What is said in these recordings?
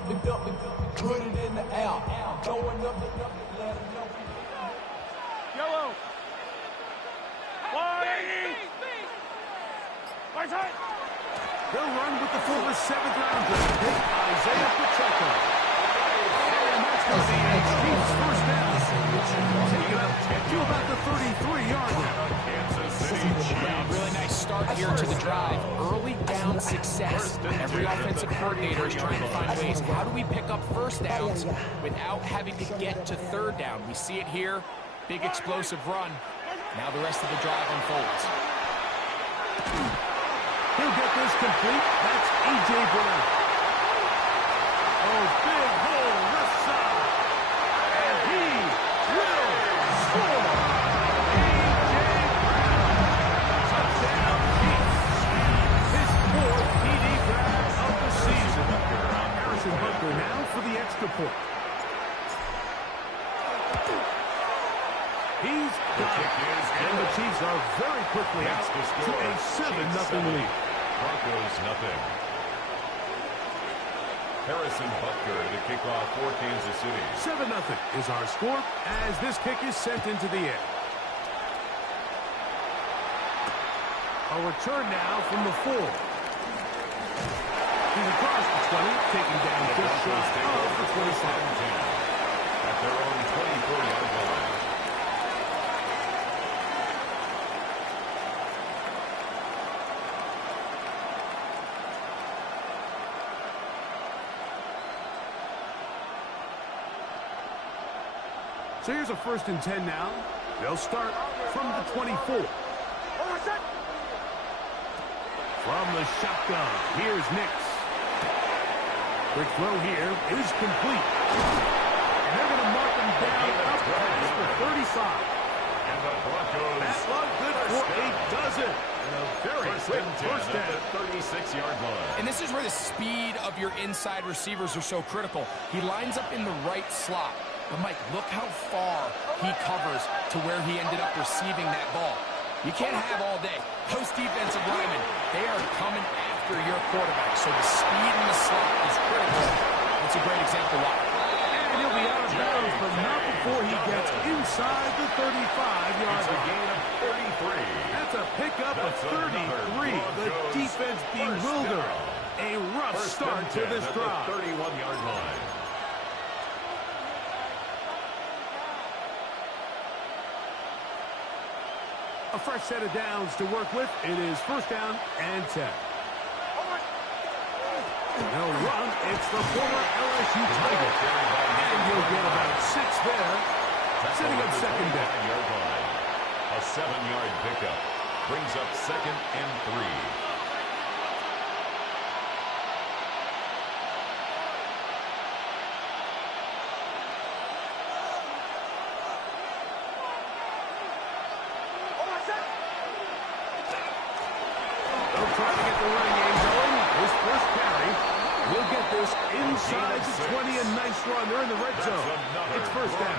put it in the air. Going up, let it know. Yellow. Wide. Right side. They'll run with the former 7th round draft pick, Isaiah Pacheco. And that's going to be a Chiefs first down. Take it up to about the 33-yard line. Kansas City Chiefs. Really nice start here to the drive. Early down success. Every offensive coordinator is trying to find ways. How do we pick up first downs without having to get to third down? We see it here. Big explosive run. Now the rest of the drive unfolds. He'll get this complete. That's A.J. Brown. Oh, big hole left side. And he will score. A.J. Brown. Touchdown Chiefs. His 4th TD grab of the season. Harrison Butker now for the extra point. He's got it. And the Chiefs are very quickly out to a 7-0 lead. Broncos nothing. Harrison Butker to kick off for Kansas City. 7-0 is our score as this kick is sent into the air. A return now from the 4. He's across the 20, taking down just short of the 25. At their own 24-yard line. So here's a 1st and 10 now. They'll start from the 24. From the shotgun, here's Nix. Quick throw here is complete. And they're going to mark him down up past the 35. And the Broncos. That look good for a dozen. And a very quick first down. At the 36-yard line. And this is where the speed of your inside receivers are so critical. He lines up in the right slot. But, Mike, look how far he covers to where he ended up receiving that ball. You can't have all day. Those defensive linemen, they are coming after your quarterback. So the speed in the slot is critical. That's a great example why. And he'll be out of bounds, but not before he gets inside the 35-yard line. It's a gain of 33. That's a pickup of 33. The defense bewildered. A rough start to this drive. 31-yard line. A fresh set of downs to work with. It is 1st down and 10. They'll run. It's the former LSU Tiger. And you'll get about 6 there. Setting up 2nd down. A 7-yard pickup. Brings up 2nd and 3. Trying to get the running game going. His first carry will get this inside the 20. A nice run. They're in the red zone. It's 1st down.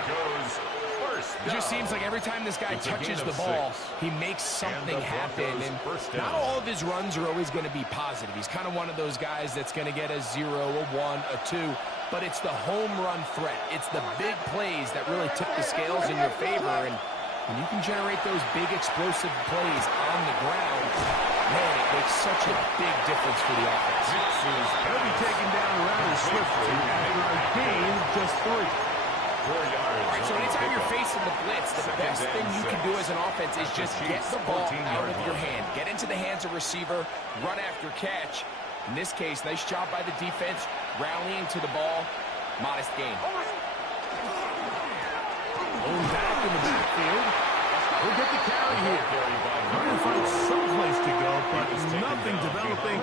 It just seems like every time this guy touches the ball, he makes something happen. And not all of his runs are always going to be positive. He's kind of one of those guys that's going to get a 0, a 1, a 2. But it's the home run threat. It's the big plays that really tip the scales in your favor. And when you can generate those big explosive plays on the ground, man, it makes such a big difference for the offense. They'll be taken down rather swiftly after a gain of just 3. 4 yards. All right, so anytime you're facing the blitz, the best thing you can do as an offense is just get the ball out of your hand. Get into the hands of receiver, run after catch. In this case, nice job by the defense, rallying to the ball. Modest gain. Going back in the backfield. He'll get the carry here. Trying to find someplace to go, but nothing developing.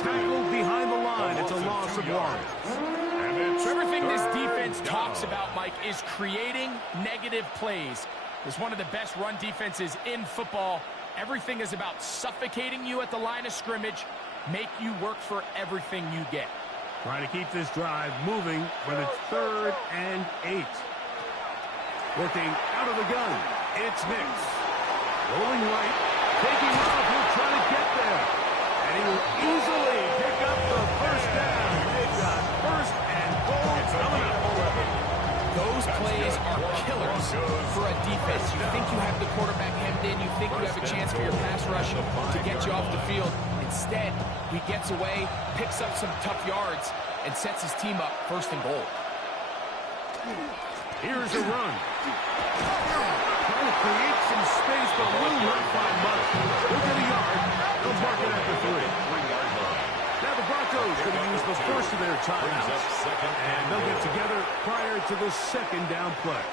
Tackled behind the line. It's a loss of 1. So everything this defense talks about, Mike, is creating negative plays. It's one of the best run defenses in football. Everything is about suffocating you at the line of scrimmage, make you work for everything you get. Trying to keep this drive moving, but it's 3rd and 8. Working out of the gun. It's Nix. Rolling right. Taking off. He'll try to get there. And he will easily pick up the 1st down. They've got 1st offense, you think you have the quarterback hemmed in, you think you have a chance for your pass rush to get you off the field. Instead, he gets away, picks up some tough yards, and sets his team up 1st and goal. Here's a run. Trying to create some space, but will not find much. Look at the yard. They'll mark it at the 3-yard line. Now the Broncos going to use the first of their timeouts. And they'll get together prior to the 2nd down play.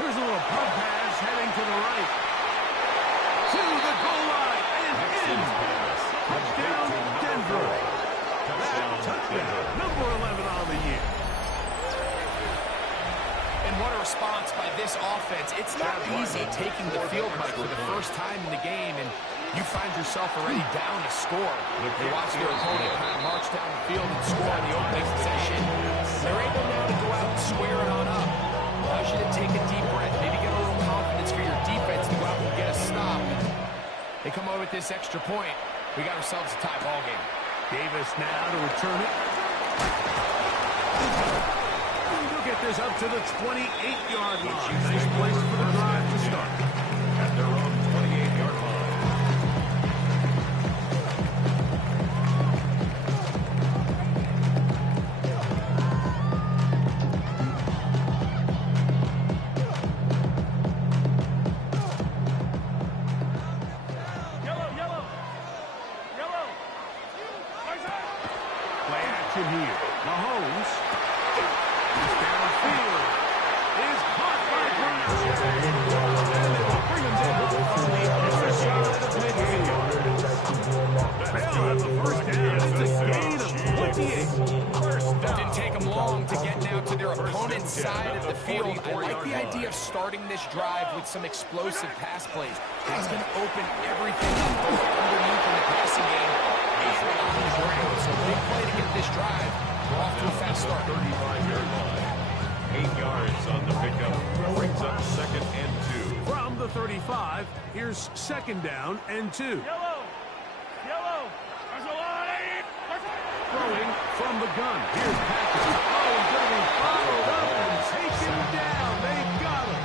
Here's a little pump pass heading to the right. To the goal line and in. Touchdown, Denver. Touchdown, number 11 on the year. And what a response by this offense. It's not easy taking the field, Mike, for the first time in the game, and you find yourself already down a score. They watch their opponent kind of march down the field and score on the opening possession. They're able now to go out and square it on up. Allows you to take a deep breath, maybe get a little confidence for your defense to go out and get a stop. They come over with this extra point. We got ourselves a tie ball game. Davis now to return it. He'll get this up to the 28-yard line. Nice place for the drive to start. At their own 28-yard line. Here. Mahomes downfield is caught by Brown. And they will bring him down on the other side of the 28. They'll have the first down. It's a gain of 28. Didn't take them long to get now to their opponent's side of the field. I like the idea of starting this drive with some explosive pass plays. That's going to open everything up both underneath in the passing game and on the ground. So big play to get this drive. We're off to a fast start. 35-yard line. 8 yards on the pickup. Brings up 2nd and 2. From the 35, here's 2nd down and 2. Yellow. Throwing from the gun. Here's Patrick. Oh, he's going to be followed up and taken down. They got him.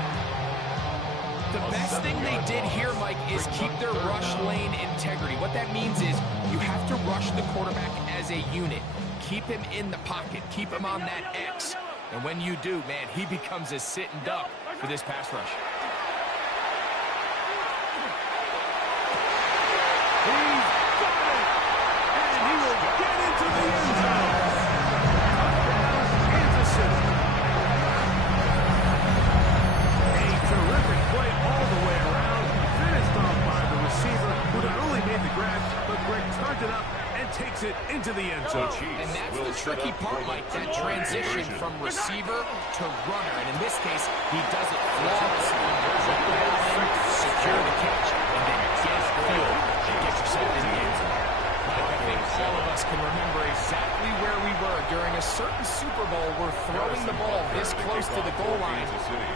The best thing they did here, Mike, is keep their rush lane integrity. What that means is you have to rush the quarterback as a unit. Keep him in the pocket. Keep him on that X. And when you do, man, he becomes a sitting duck for this pass rush. He's got it. And he will get into the end zone. Touchdown, Kansas City. A terrific play all the way around. Finished off by the receiver, who not only made the grab, but Greg turned it up and takes it into the end zone. And that's the tricky part, Mike, that transition from receiver to runner. And in this case, he does it flawlessly. Secure the catch, and then get the field and get yourself in the end zone. I think all of us can remember exactly where we were during a certain Super Bowl where throwing the ball this close to the goal line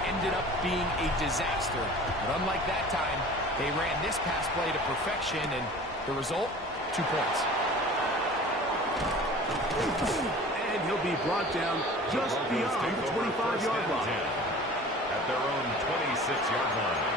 ended up being a disaster. But unlike that time, they ran this pass play to perfection, and the result, 2 points. And he'll be brought down just beyond the 25-yard line. At their own 26-yard line.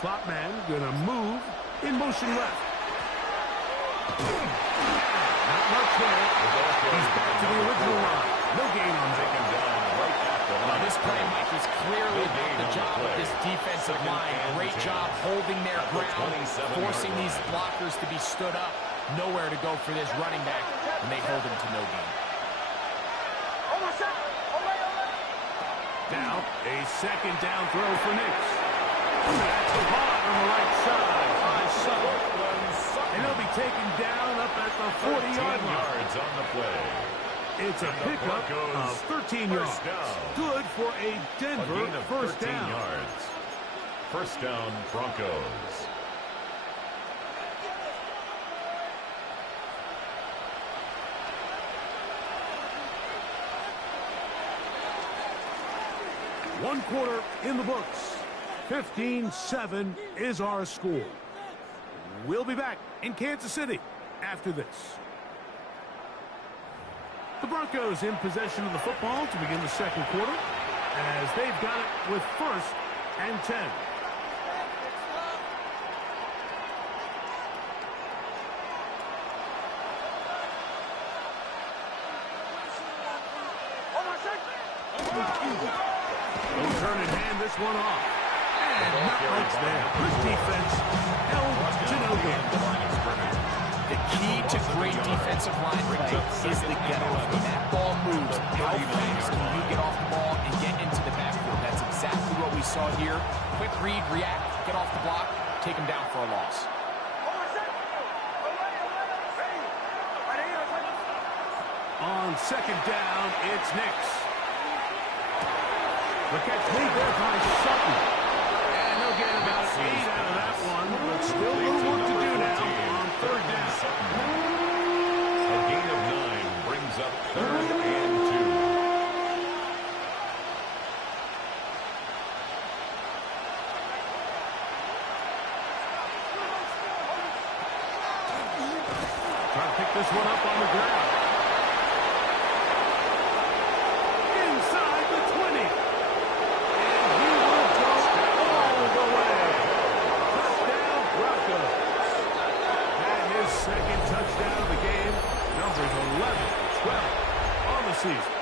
Slot man gonna move in motion left. Not much there. He's back to the original line. No gain on that. Well, this play, Mike, is clearly about the job of this defensive line. Great job holding their ground, forcing these blockers to be stood up. Nowhere to go for this running back, and they hold him to no gain. Now, a second down throw for Nix. That's the ball on the right side by Sutton. And he'll be taken down up at the 40-yard line. Yards on the play. It's a pickup of 13 yards. Good for a Denver first down. Yards. First down, Broncos. One quarter in the books. 15-7 is our score. We'll be back in Kansas City after this. The Broncos in possession of the football to begin the second quarter as they've got it with 1st and 10. They'll turn and hand this one off. And not much there. This defense held to no gain. The key to great defensive line play is the get-off. When that ball moves, how fast can you get off the ball and get into the backfield? That's exactly what we saw here. Quick read, react, get off the block, take him down for a loss. On second down, it's Nix. The catch made there by Sutton. And they'll get about 8 out of that one, but still a little work to do now on third down. A gain of 9 brings up 3rd and 2. Trying to pick this one up on the ground. Inside the 20. And he will go all the way. Touchdown, Broncos. And his second touchdown of the game. Numbers 11-12 on the season.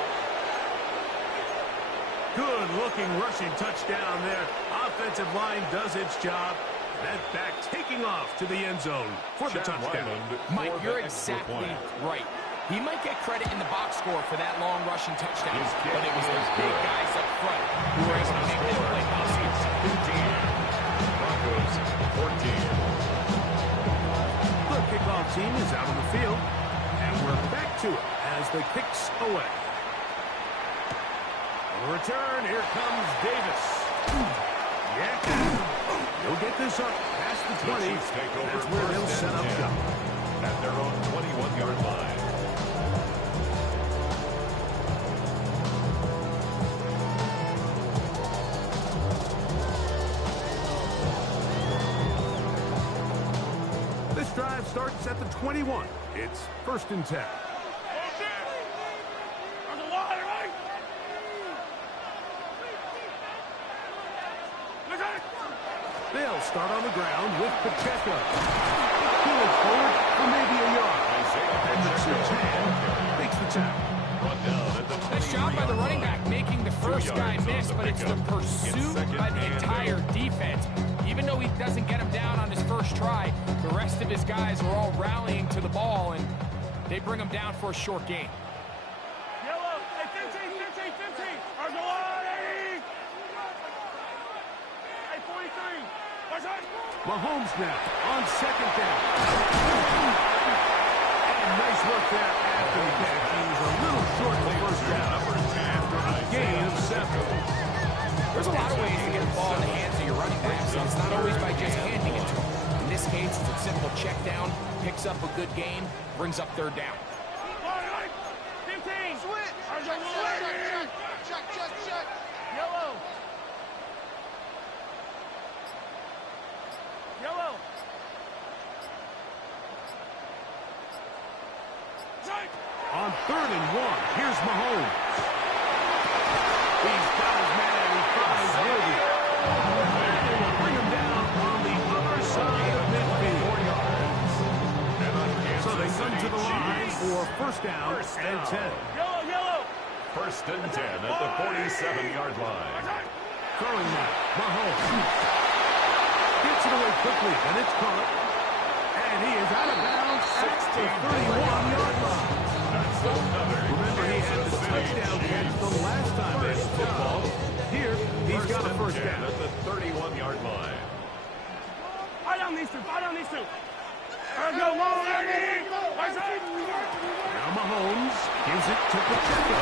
Good-looking rushing touchdown there. Offensive line does its job. That back taking off to the end zone for the touchdown. Mike, you're exactly right. He might get credit in the box score for that long rushing touchdown, but it was those big guys up front who were able to make this play possible. 15. Broncos 14. The kickoff team is out on the field, and we're back to it as the kicks away. On the return, here comes Davis. Yeah, he'll get this up past the 20. That's where they'll set up shop. At their own 21-yard line. This drive starts at the 21. It's 1st and 10. They'll start on the ground with Pacheco. Pulling forward for maybe a yard. And the 2-10 makes the tackle. Nice job by the running back making the first guy miss, but it's the pursuit by the entire defense. Even though he doesn't get him down on his first try, the rest of his guys are all rallying to the ball, and they bring him down for a short gain. Yellow, hey, 15. There's a lot, 80. Hey, 43. Mahomes now on second down. And nice work there after the catch. He was a little short of the first down after a gain of 7. There's a lot of ways to get the ball in the hands of your running backs, and it's not always by just handing it to them. In this case, it's a simple check down, picks up a good gain, brings up third down. 15. Switch. Check. Yellow. On 3rd and 1, here's Mahomes. He's got his man, he finds Willie. They will bring him down on the other side of midfield. So first down and 10. Yellow, yellow. First and 10 at the 47-yard line. Throwing that, Mahomes. Gets it away quickly, and it's caught. And he is out of bounds at the 31-yard line. That's another. Remember, he had the touchdown catch the last time they had football. Here, he's got a first down. At the 31-yard line. Fight on these two, fight on these two. Let's go, Now Mahomes gives it to Pacheco.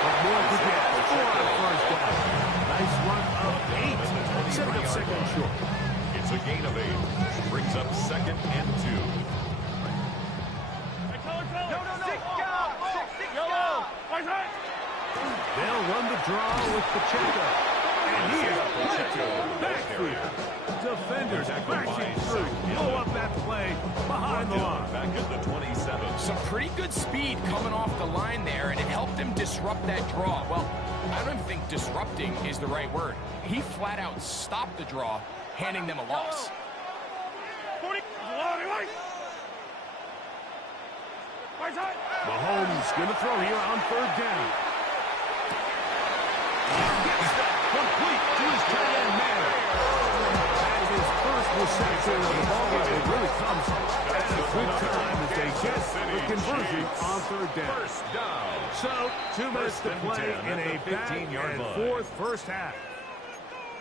But more to get for a first down. Nice run of 8. Setting up second and short. It's a gain of 8. Brings up second and 2. They'll run the draw with Pacheco. And he is Pacheco backfield. Defenders crashing through. Blow up that play behind the line. Back at the 27. Some pretty good speed coming off the line there, and it helped him disrupt that draw. Well, I don't even think disrupting is the right word. He flat out stopped the draw, handing them a loss. Mahomes going to throw here on third down. Gets that complete to his tight end man. That is his first reception of the ballgame. It really comes at a good time as they get the conversion on third down. First down. So, 2 minutes to play in a back and forth first half.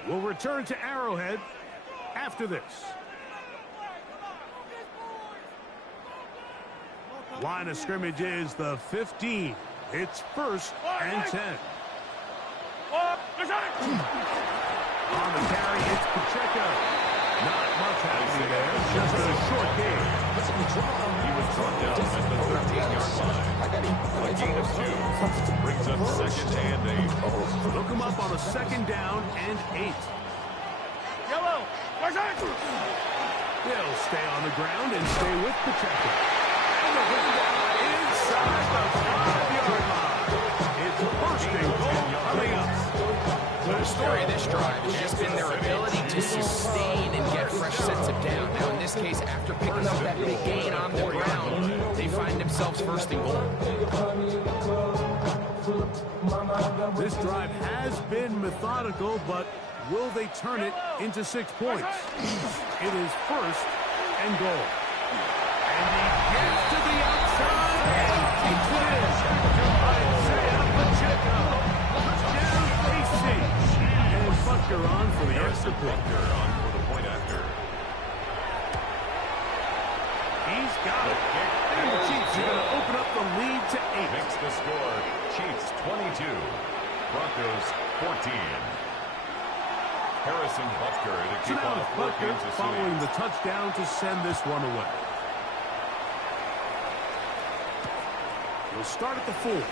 We'll return to Arrowhead after this. Line of scrimmage is the 15. It's first and 10. On the carry, it's Pacheco. Not much happening there. Just a short game. He was brought down at the 13-yard line. A gain of 2. Brings up second and 8. Look him up on a second down and 8. Yellow. They'll stay on the ground and stay with Pacheco. And the bring down inside the 5-yard line. It's first and goal coming up. The story of this drive has just been their ability to sustain and get fresh sets of down. Now, in this case, after picking up that big gain on the ground, they find themselves first and goal. This drive has been methodical, but will they turn it into 6 points? It is first and goal. And he gets to the outside and takes it in. Isaiah Pacheco. Touchdown, KC. And Butker on for the extra point. Butker on for the point after. He's got it. And the Chiefs are going to open up the lead to 8. Makes the score. Chiefs 22. Broncos 14. Harrison Butker to So keep now on it's 4 Butker games of following series. the touchdown to send this one away. We'll start at the 4. And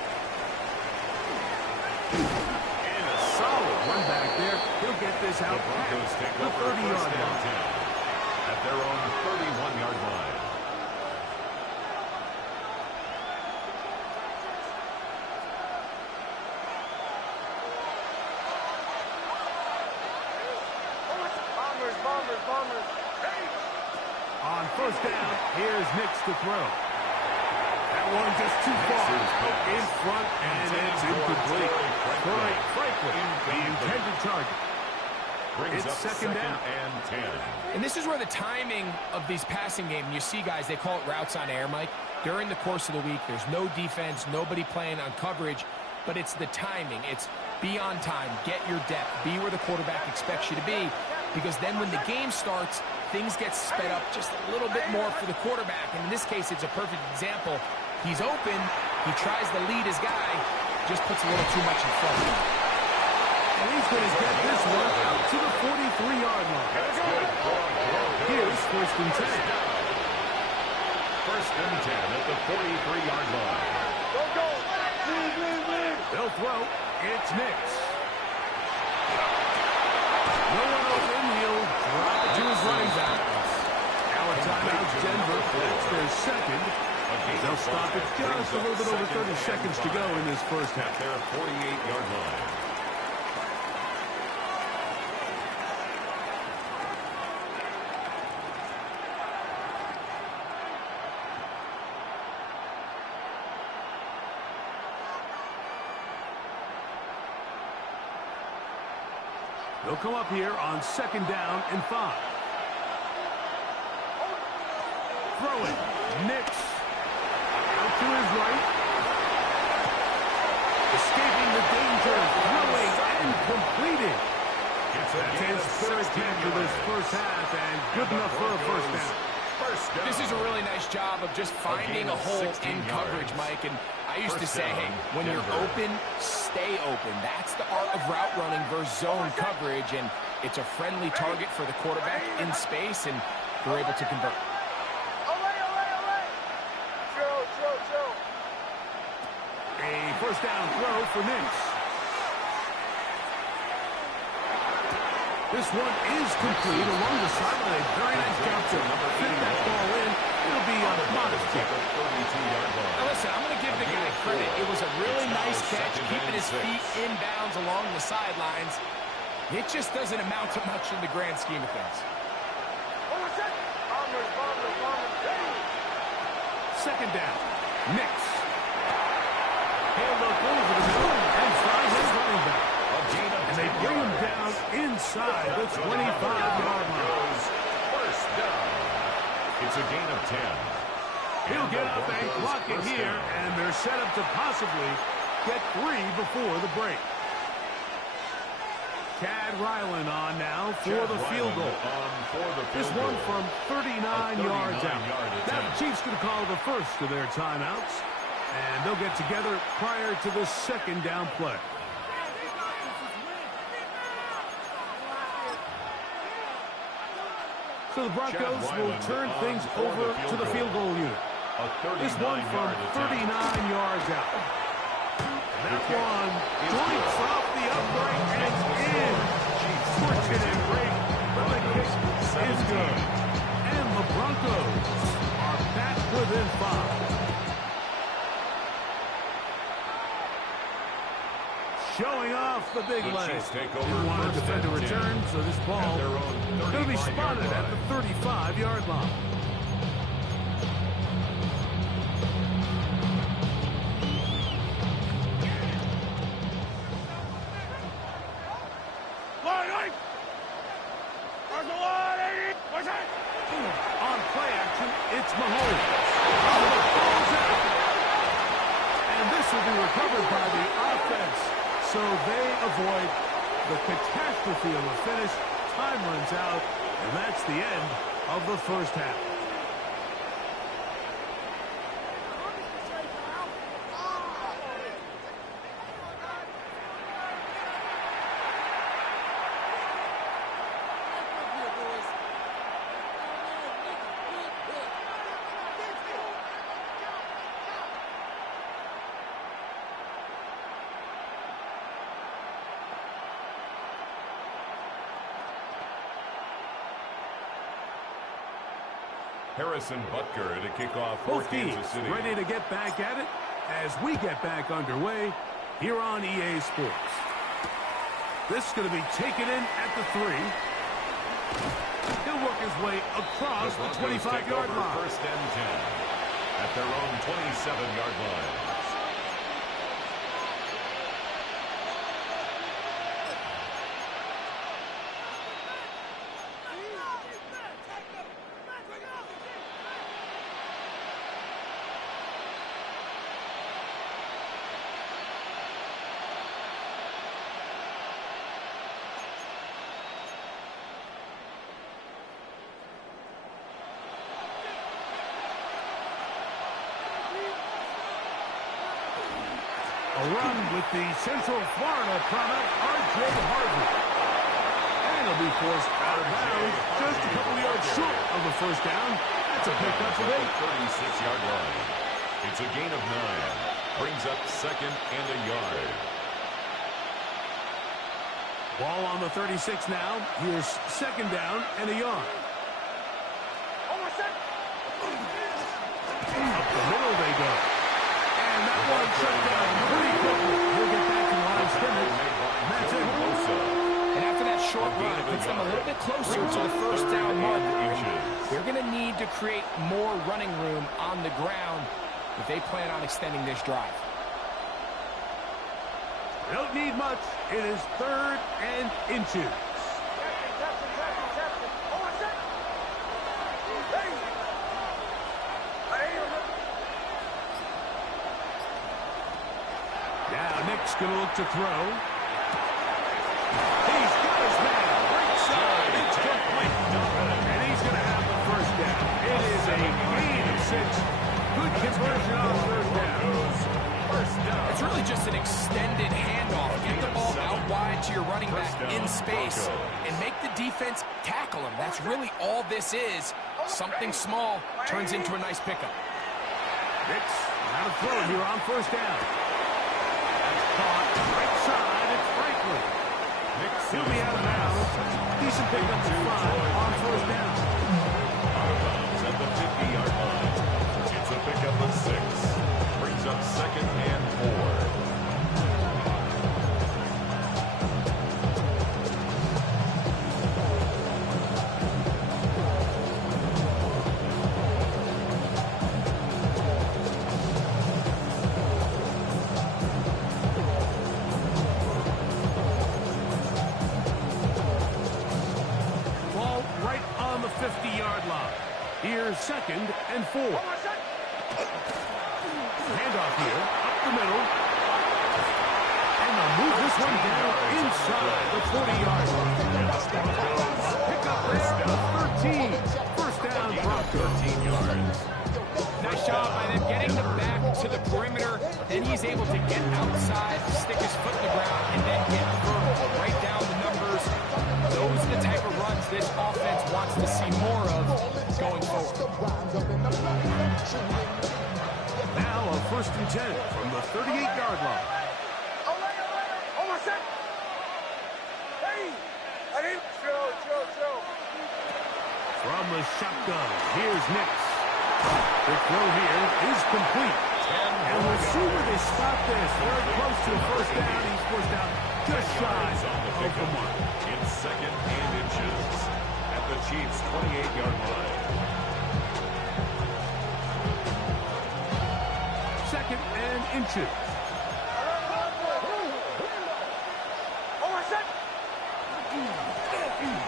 a solid run back there. He'll get this out The Broncos past take the over 30-yard first and line. 10 at their own 31-yard line. On first down, here's Nix to throw. That one just too far. In front, and it's incomplete. Franklin, the intended target. Brings It's up second down. and 10. And this is where the timing of these passing games, you see guys, they call it routes on air, Mike. During the course of the week, there's no defense, nobody playing on coverage, but it's the timing. It's be on time, get your depth, be where the quarterback expects you to be, because then when the game starts, things get sped up just a little bit more for the quarterback. And in this case, it's a perfect example. He's open, he tries to lead his guy, just puts a little too much in front. And he's going to get this one out to the 43-yard line. Here's first and 10. First and 10 at the 43-yard line. They'll throw. It's Nix. No one open. He'll drop it to his running back. Now a timeout, Denver. That's their second. They'll stop it just a little bit over 30 seconds to go in this first half. At their 48-yard line. He'll come up here on 2nd down and 5. Throwing. Nix. Out to his right. Escaping the danger. Throwing and completing. That's his 3rd catch of this first half, and good enough for a first down. This is a really nice job of just finding a hole in coverage, Mike. And I used to say, hey, when you're open, stay open. That's the art of route running versus zone coverage, and it's a friendly target for the quarterback in space, and they're able to convert. A first down throw for Nix. This one is complete along the sideline. Very nice job to fit that ball in. It'll be a modest kick. Now listen, I'm going to give the guy credit. It was a really nice catch, keeping his feet inbounds along the sidelines. It just doesn't amount to much in the grand scheme of things. 2nd down. Nix. Handoff over the middle and finds his running back. And they bring him down inside the 25-yard line. First down. It's a gain of 10. He'll get up and clock it here, and they're set up to possibly get 3 before the break. Chad Ryland on now for the field goal. This one from 39 yards out. Now the Chiefs going to call the first of their timeouts, and they'll get together prior to the 2nd down play. So the Broncos will turn things over to the field goal unit. This one from 39 yards out. That one joints off the upright and in. Fortunate break, but the kick is good. And the Broncos are back within 5. Showing off the big leg. Didn't want to defend a return, so this ball going to be spotted at the 35-yard line. On play action, it's Mahomes. And this will be recovered by the offense. So they avoid the catastrophe of the finish. Time runs out, and that's the end of the first half. Harrison Butker to kick off for Both teams Kansas City. ready to get back at it as we get back underway here on EA Sports. This is going to be taken in at the 3. He'll work his way across the 25-yard line. First and 10 at their own 27-yard line. A run with the Central Florida product, R.J. Harvey. And he'll be forced out of bounds just a couple yards short of the first down. That's a pickup of 8. 36-yard line. It's a gain of 9. Brings up 2nd and a yard. Ball on the 36 now. Here's 2nd down and a yard. Up the middle they go. And that one shut down pretty quickly. He'll get back to the line of scrimmage. And that's it. And after that short run, it puts them a little bit closer to the first down marker. They're going to need to create more running room on the ground if they plan on extending this drive. They don't need much. It is 3rd and inches. going to look to throw. He's got his man. Right side. It's complete. And he's going to have the first down. It is a gain of 6. Good conversion on third down. It's really just an extended handoff. Get the ball out wide to your running back in space and make the defense tackle him. That's really all this is. Something small turns into a nice pickup. Nix out of throw here on first down. That's caught right side. It's Franklin. He'll be out of bounds. Decent pickup to 5 on first down. Out of bounds at the 50-yard line. It's a pickup of 6. Brings up 2nd and 4. Ball right on the 50-yard line. Here's 2nd and 4. Handoff here, up the middle. And they'll move this one down inside the 40-yard line. Pick up there, 13. First down, Broncos. 13 yards. Nice job by them getting the back to the perimeter. Then he's able to get outside, stick his foot in the ground, and then get vertical. Right down the numbers. Those are the type of runs this offense wants to see more of going forward. Now a 1st and 10 from the 38-yard line. From the shotgun, here's Nix. The throw here is complete. And we'll see where they stop this. Very close to a first down. He's forced out just shy of the mark. In 2nd and inches at the Chiefs' 28-yard line. 2nd and inches.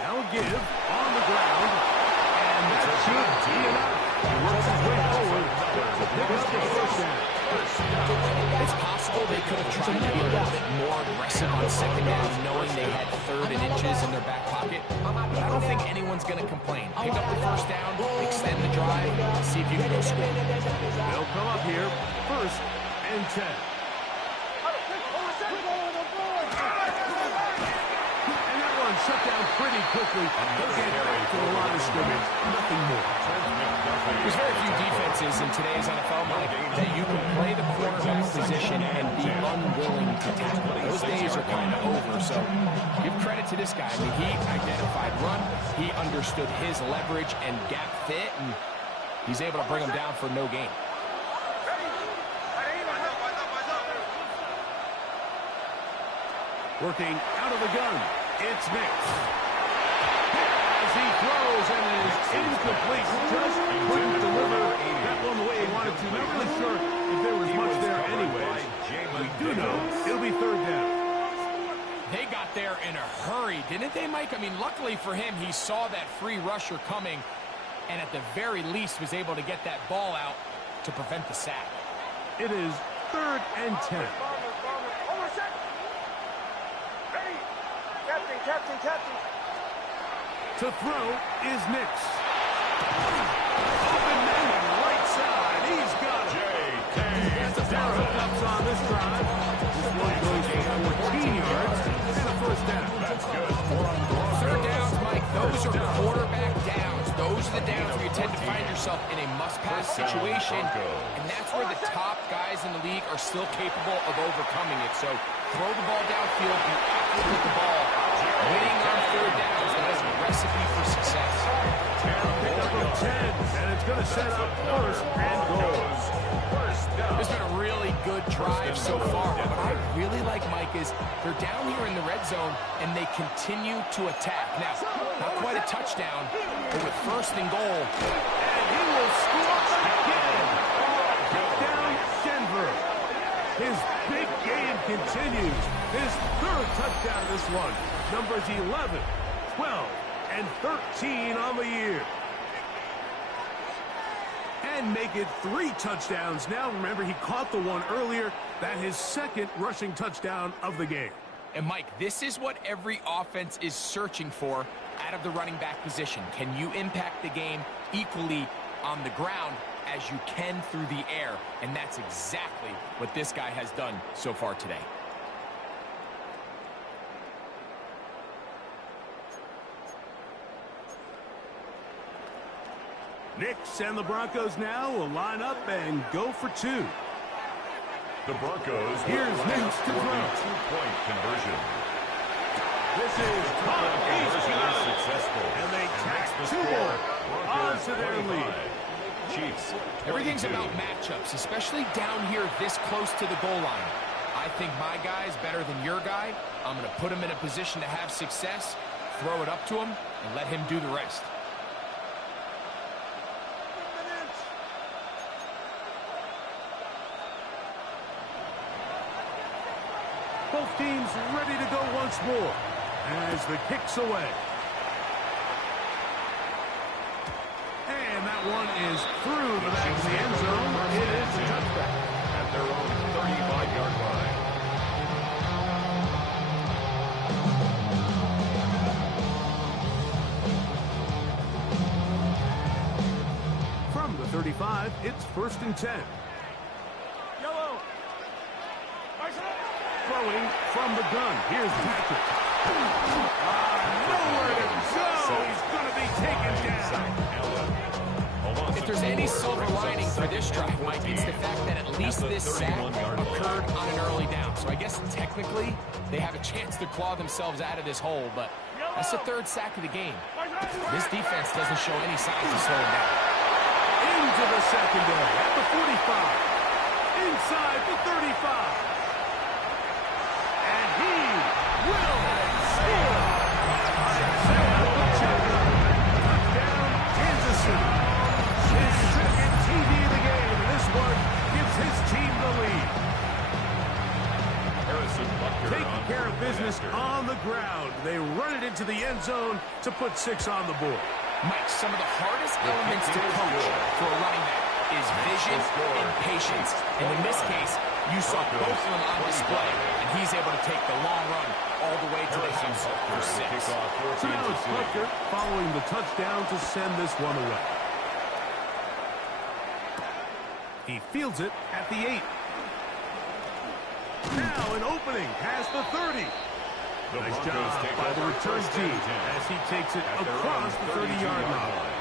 Now a give on the ground. And that should be enough. He works his way forward to pick up the first down. It's possible they could have tried to be a little bit more aggressive on 2nd down, knowing they had 3rd and inches in their back pocket. But I don't think anyone's going to complain. Pick up the first down, extend the drive, see if you can go score. They'll come up here, 1st and 10. And that one shut down pretty quickly. They'll get back to the line of scrimmage. Nothing more. There's very few defenses in today's NFL, Mike, that you can play the quarterback position and be unwilling to tackle. Those days are kind of over, so give credit to this guy. I mean, he identified run, he understood his leverage and gap fit, and he's able to bring him down for no gain. Working out of the gun, it's Nix. As he throws and is incomplete. Just couldn't deliver that one the way he wanted to. Not really sure if there was much there anyways. But we do know it'll be 3rd down. They got there in a hurry, didn't they, Mike? I mean, luckily for him, he saw that free rusher coming and at the very least was able to get that ball out to prevent the sack. It is 3rd and 10. Captain. To throw is Nix. Up and down, right side. He's got it. That's a pair of hookups on this drive. This one goes for 14 yards and a first down. That's good. 3rd downs, Mike, those are quarterback downs. Those are the downs where you tend to find yourself in a must-pass situation, and that's where the top guys in the league are still capable of overcoming it. So throw the ball downfield, be accurate with the ball. Winning on 3rd downs, that is a recipe for success. Pickup of 10, and it's going to set up 1st and goal. It's been a really good drive so far. What I really like, Mike, is they're down here in the red zone, and they continue to attack. Now, not quite a touchdown, but with 1st and goal. And he will score again. Touchdown, Denver. His big game continues. His 3rd touchdown this one. Numbers 11, 12, and 13 on the year. and make it 3 touchdowns. Now, remember, he caught the one earlier. That his second rushing touchdown of the game. And, Mike, this is what every offense is searching for out of the running back position. Can you impact the game equally on the ground as you can through the air? And that's exactly what this guy has done so far today. Knicks and the Broncos now will line up and go for 2. The Broncos Here's Knicks to throw. 2-point conversion. This is caught. He's got it. Successful. And they tack 2 more onto their lead. Chiefs. Everything's about matchups, especially down here this close to the goal line. I think my guy is better than your guy. I'm going to put him in a position to have success, throw it up to him, and let him do the rest. Both teams ready to go once more as the kick's away. And that one is through the back of the end zone. It is a touchback. At their own 35-yard line. From the 35, it's 1st and 10. Yellow. Throwing from the gun. Here's Patrick. Nowhere to go. He's going to be taken down. If there's any silver lining for this drive, Mike, it's the fact that at least this sack occurred on an early down. So I guess technically they have a chance to claw themselves out of this hole, but that's the 3rd sack of the game. This defense doesn't show any signs of slowing down. Into the secondary at the 45. Inside the 35. And he will score. Touchdown, Kansas City. His 2nd TD of the game. This one gives his team the lead. Taking care of business on the ground. They run it into the end zone to put 6 on the board. Mike, some of the hardest elements to coach for a running back is vision and patience. And in this case, you saw both of them on display, and he's able to take the long run all the way to the house for 6. So now it's Butker following the touchdown to send this one away. He fields it at the 8. Now an opening past the 30. Nice job by the return team as he takes it across the 30-yard line.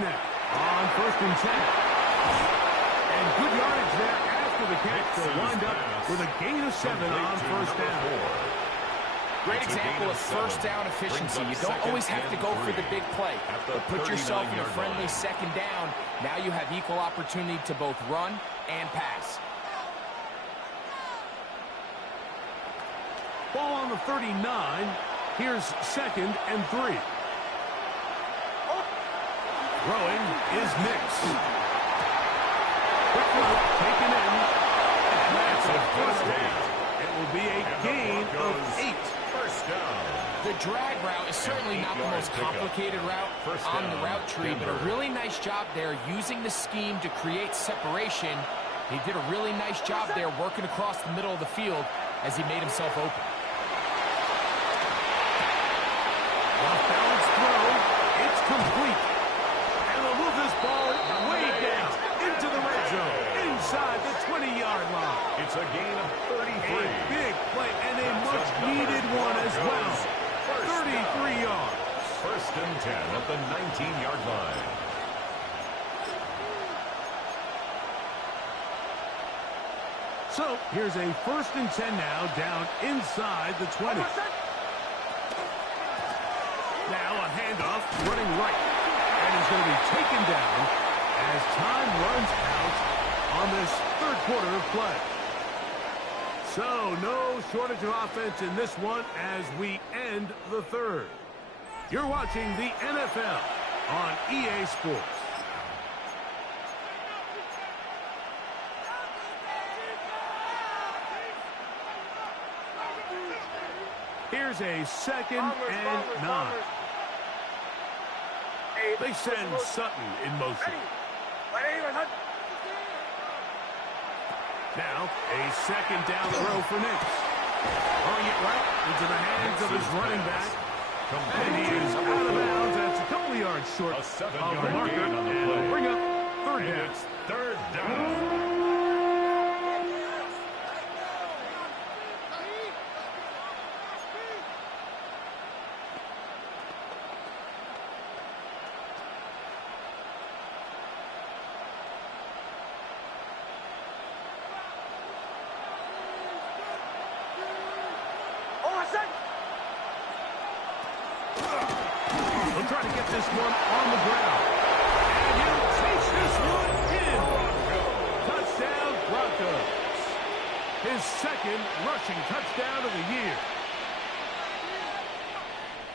Now on 1st and 10. And good yardage there after the catch. They'll wind up with a gain of 7 on 1st down. Great example of 1st down efficiency. You don't always have to go for the big play, but put yourself in a friendly 2nd down. Now you have equal opportunity to both run and pass. Ball on the 39. Here's 2nd and 3. Throwing is Nix. Quick throw taken in. And that's a 1st down. It will be a gain of 8. 1st down. The drag route is certainly not the most complicated route on the route tree, but a really nice job there using the scheme to create separation. He did a really nice job there working across the middle of the field as he made himself open. Off balance throw. It's complete. This ball way down into the red zone, inside the 20-yard line. It's a gain of 33. A big play and a much-needed one as well. 33 yards. 1st and 10 at the 19-yard line. So here's a 1st and 10 now down inside the 20. Now a handoff running right. And he's going to be taken down as time runs out on this third quarter of play. So, no shortage of offense in this one as we end the third. You're watching the NFL on EA Sports. Here's a 2nd and 9. They send Sutton in motion. Now, a 2nd down throw for Nix. Throwing it right into the hands of his running back. And he is out of bounds. That's a couple of yards short of the marker. And it'll bring up 3rd down. It's 3rd down. He'll try to get this one on the ground. And he'll chase this one in. Touchdown, Broncos. His 2nd rushing touchdown of the year.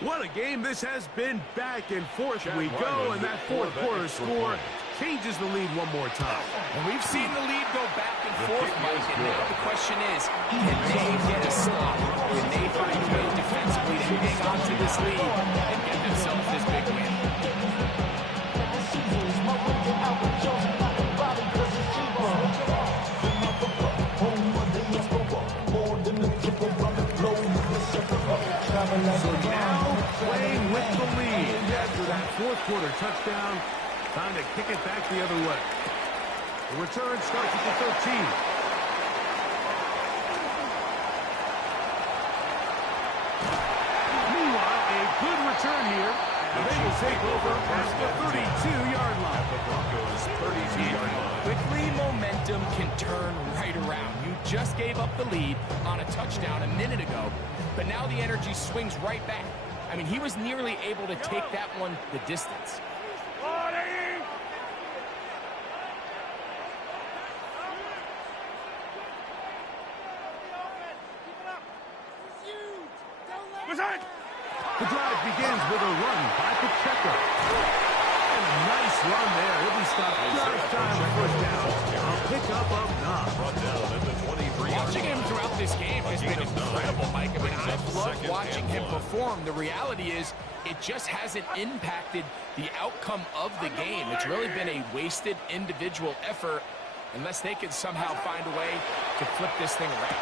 What a game this has been. Back and forth we go, and that 4th quarter score changes the lead one more time. And we've seen the lead go back and forth, Mike, and now the question is, can they get a stop? Can they find a way defensively to hang on to this lead and get themselves this big win? So now playing with the lead after that 4th quarter touchdown. Time to kick it back the other way. The return starts at the 13. Meanwhile, a good return here. And they will take over at the 32-yard line. The Broncos 32-yard line. Quickly, momentum can turn right around. You just gave up the lead on a touchdown a minute ago, but now the energy swings right back. I mean, he was nearly able to take that one the distance. The drive begins with a run by Pacheco. And a nice run there. He'll be stopped just time for 1st down. A pickup of 9. Brought down at the 23-yard Watching him line. throughout this game has been incredible, Mike. I mean, I've loved watching him perform. The reality is, it just hasn't impacted the outcome of the game. It's really been a wasted individual effort unless they can somehow find a way to flip this thing around.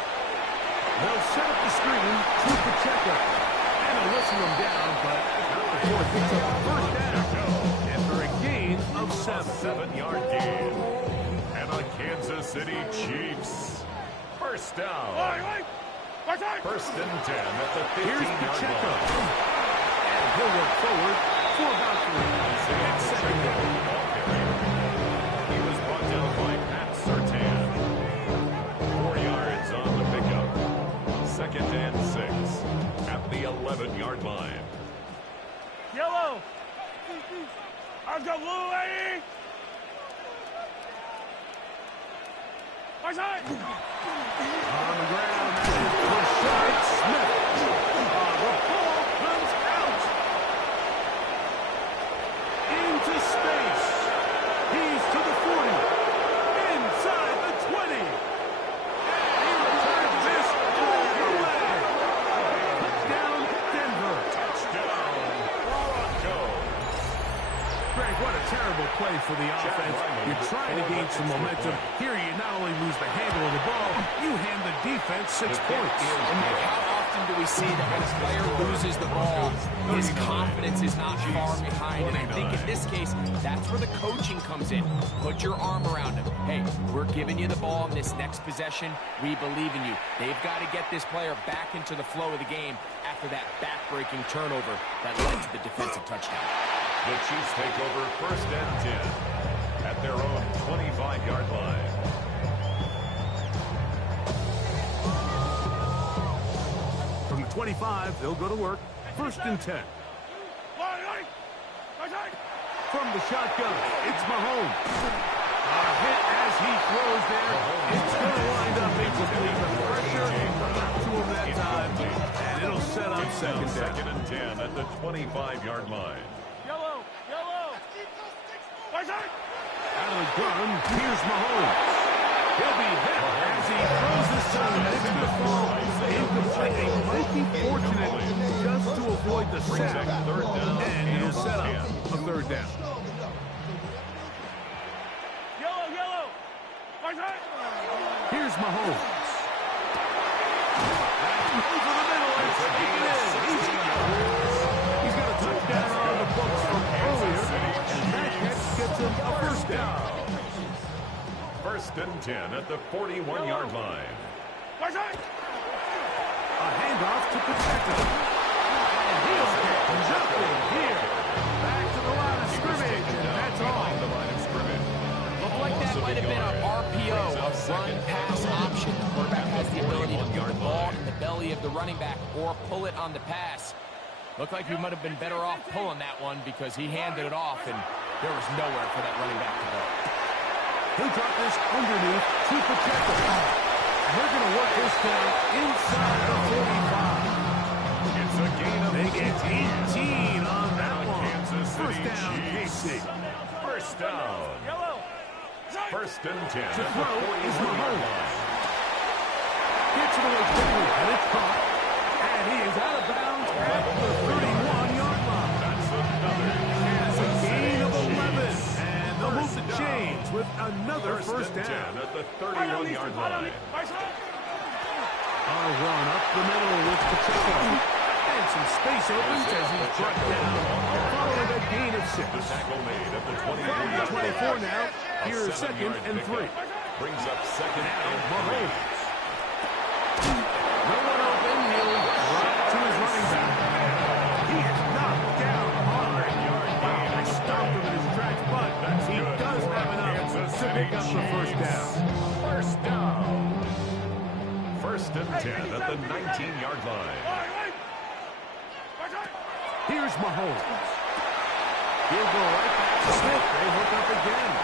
They'll set up the screen to Pacheco. And they'll whistle him down, but not before it picks up the 1st down after a gain of 7. 7-yard gain. And the Kansas City Chiefs. 1st down. 1st and 10 at the 15-yard Here's line. Pacheco. And he'll work forward for about 3. And 2nd down. He was brought down by Pat Surtain. 4 yards on the pickup. 2nd and 6 at the 11-yard line. Yellow. I've got blue, lady. On the ground, Rashad Smith. The ball comes out. Into space. He's to the 40. Inside the 20. And he returns this all the way. Touchdown, Denver. Touchdown, Broncos. Greg, what a terrible play for the offense. You're trying to gain some momentum. Here you not only lose the handle of the ball, you hand the defense 6 points. And Mike, how often do we see that when a player loses the ball, his confidence is not far behind? And I think in this case, that's where the coaching comes in. Put your arm around him. Hey, we're giving you the ball in this next possession. We believe in you. They've got to get this player back into the flow of the game after that back-breaking turnover that led to the defensive touchdown. The Chiefs take over 1st and 10 at their own 25-yard line. From the 25, they'll go to work. 1st and 10. From the shotgun, it's Mahomes. Hit as he throws there. It's going to wind up incomplete. The pressure got to him that time, and it'll set up second down. Second and 10 at the 25-yard line. Yellow, yellow. Watch out. Out of the gun, here's Mahomes. He'll be hit as he throws this time. It's going to fall incomplete. They might be fortunate just to avoid the sack. And it'll set up a third down. Yellow, yellow. Watch out. Here's Mahomes. Over the middle and take it in. He's got a touchdown on the books from earlier, and that catch gets him a first down. First and 10 at the 41-yard line. Watch out. A handoff to Pacheco. And he'll get nothing here. Back to the line of scrimmage, and that's all. The line of scrimmage. Looked like that might have been an RPO, a run-pass option. The quarterback has the ability to put the ball in the belly of the running back or pull it on the pass. Looked like he might have been better off pulling that one because he handed it off, and there was nowhere for that running back to go. He'll drop this underneath to Pacheco. And they're going to work this down inside the 45. It's a gain of They get 18 on that one. Kansas City First down, Chiefs. KC. First down. Yellow. First and 10 To at the throw is 41-yard Mahomes. line. Gets it away quickly, and it's caught. And he is out of bounds at the 31-yard line. That's another That's a gain of 11. Chiefs. And they'll move the chains with another first and down. 10 at the 31-yard line. Watch out. A run up the middle with Pacheco. And some space opens as he's brought down. Following a gain of 6. The tackle made at the From the 24-yard 24 now. Here's second and 3. Brings up second and Mahomes. No one open. He'll right to his running back. He is knocked down hard. They stopped him in his tracks, but he does have enough to pick up the first down. First down. First and 10 at the 19-yard line. Watch out. Here's Mahomes. He'll go right back to Smith. They hook up again.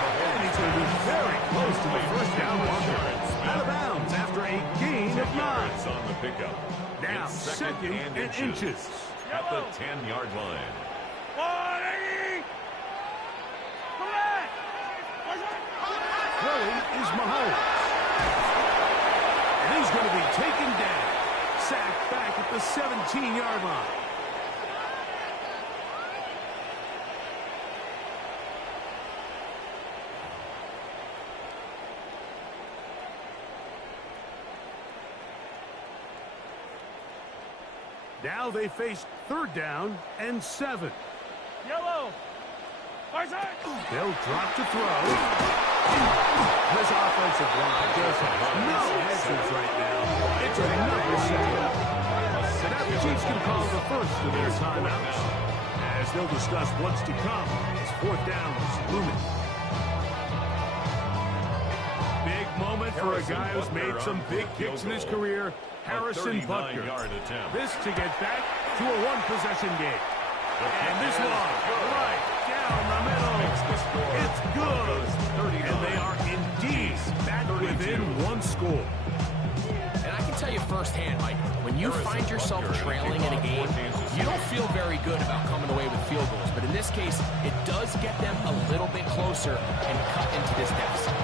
And he's going to be very close to the first down marker. Out of bounds after a gain of 9. Yards on the pickup. Now It's second and inches. at the 10-yard line. 180. Come back. Watch out. Throwing is Mahomes. And he's going to be taken down. Sacked back at the 17-yard line. Now they face third down and 7. Yellow. Watch out. They'll drop to throw. This offensive line just has no answers right now. It's another set. Now the Chiefs can call the first of their timeouts as they'll discuss what's to come as fourth down is looming. Big moment for a guy who's made some big kicks in his career, Harrison Butker. This to get back to a one-possession game. And this one, right down the middle. It's good. And they are indeed back within one score. And I can tell you firsthand, Mike, when you find yourself trailing in a game, you don't feel very good about coming away with field goals. But in this case, it does get them a little bit closer and cut into this deficit.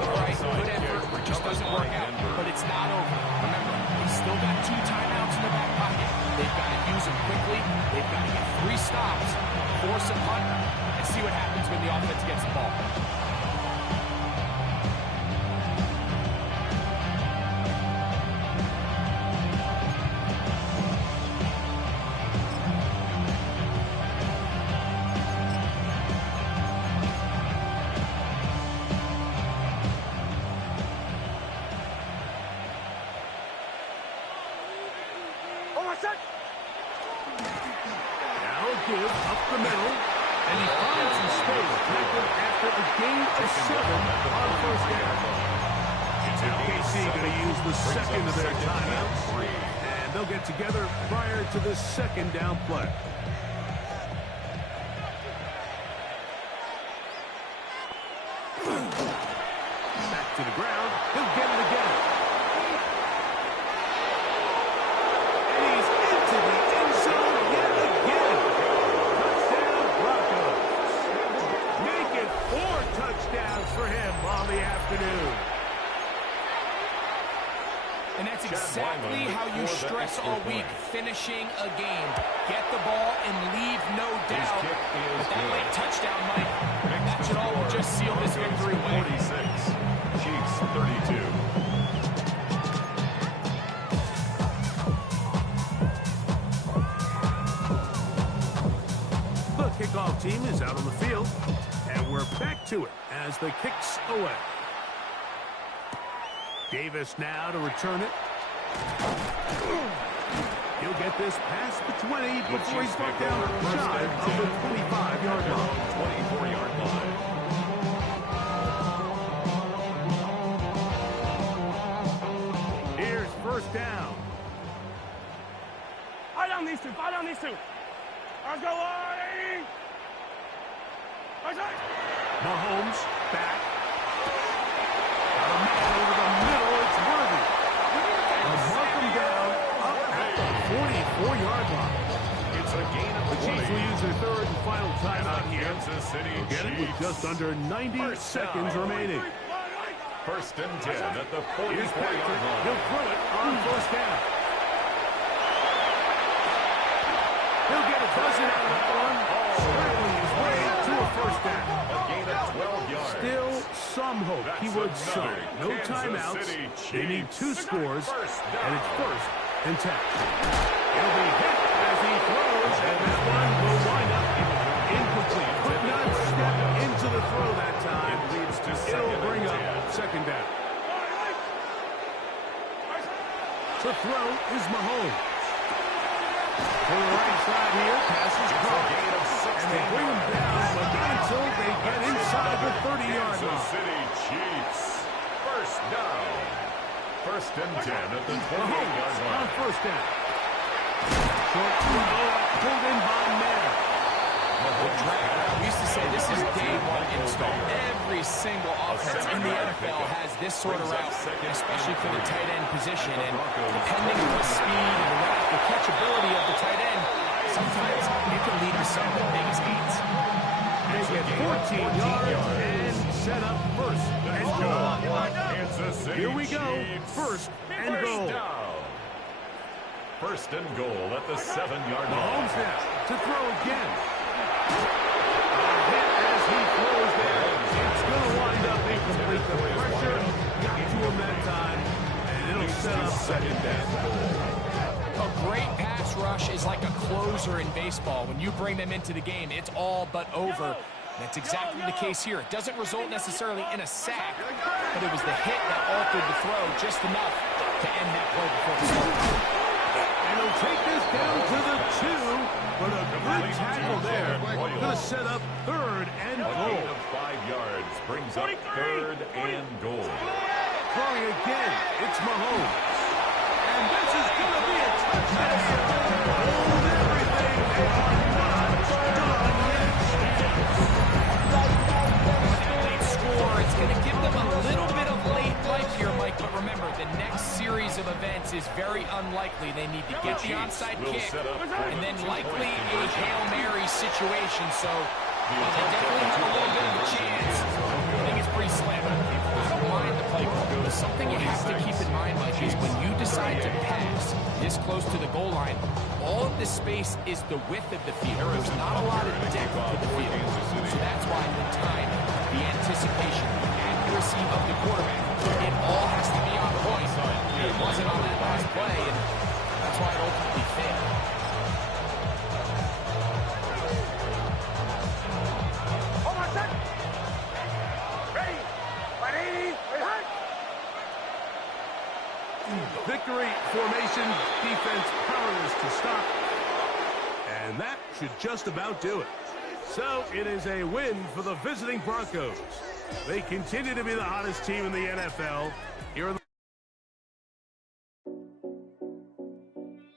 All right, good effort. It just doesn't work out. But it's not over. Remember, he's still got 2 timeouts in the back pocket. They've got to use them quickly. They've got to get 3 stops, force a punt, and see what happens when the offense gets the ball. Now a give up the middle. And he finds some space tackled after a gain of 7 on first down. Now KC going to use the second of their timeouts. And they'll get together prior to the second down play. stress all week, finishing a game. Get the ball and leave no doubt. With that late touchdown, Mike, that should all just seal this victory win. 46, Chiefs 32. The kickoff team is out on the field, and we're back to it as the kick's away. Davis now to return it. He'll get this past the 20 before he's brought down shy of the 25-yard line. 24-yard line. Here's first down. Fight on these two. Fight on these two. Let's go, 80. Mahomes back. Got a man over the middle. It's Worthy. And mark him down up at the 44-yard line. It's a gain of The Chiefs will use their third and final timeout here. Kansas City They'll get it with just under 90 seconds remaining. First and 10 at the Here's 44-yard Patrick. line. He'll throw it on first down. He'll get a dozen out of that one. Scrambling his way to a first down. A gain of 12 yards. Still some hope he would That's sow. another No Kansas timeouts. City They need two Chiefs. scores, First down. and it's first and 10. He'll be hit as he throws, and that one will wind up incomplete. Could not step into the throw that time. It leads to It'll bring up 10. second down. The throw is Mahomes. To the right side here, passes It's a caught. gain of And they bring him down, but not until they get inside the 30-yard Kansas line. City Chiefs. First down. First and 10 at the 28-yard Mahomes on line. first down. Short throw, pulled in by Mayer. We used to say this is day one install. Every single offense in the NFL has this sort of route, especially for the tight end position. And depending on the speed and the catchability of the tight end, sometimes it can lead to some of the biggest gains. They get 14 yards and set up first and goal. Kansas City Here we go, Chiefs. first and First goal. down. First and goal at the 7-yard line. Mahomes now to throw again. A hit as he throws there. It's going to wind up incomplete. The pressure got to him that time, and it'll set up second down. A great pass rush is like a closer in baseball. When you bring them into the game, it's all but over. That's exactly the case here. It doesn't result necessarily in a sack, but it was the hit that altered the throw just enough to end that play before the start. And he'll take this down to the 2, but a good tackle there. Going to set up third and A goal. gain of 5 yards brings up third and goal. Throwing again, it's Mahomes. And this is going to be a touchdown. Hold everything. They are not done yet. That late score, it's going to give them a little bit of late life here, Mike. But remember, the next series of events is very unlikely. They need to get the onside kick and then likely a Hail Mary situation. So while they definitely have a little bit of a chance, I think it's pretty slim. I don't mind the play call, but something you have to keep in mind, Mike, is when you decide to pass this close to the goal line, all of the space is the width of the field. There's not a lot of depth to the field. So that's why the time, the anticipation, the accuracy of the quarterback, it all has to be on point. It wasn't on that last play, and that's why it ultimately failed. Hold on, set. Ready. 180. Ready. Victory formation, defense powerless to stop. And that should just about do it. So it is a win for the visiting Broncos. They continue to be the hottest team in the NFL. Here in the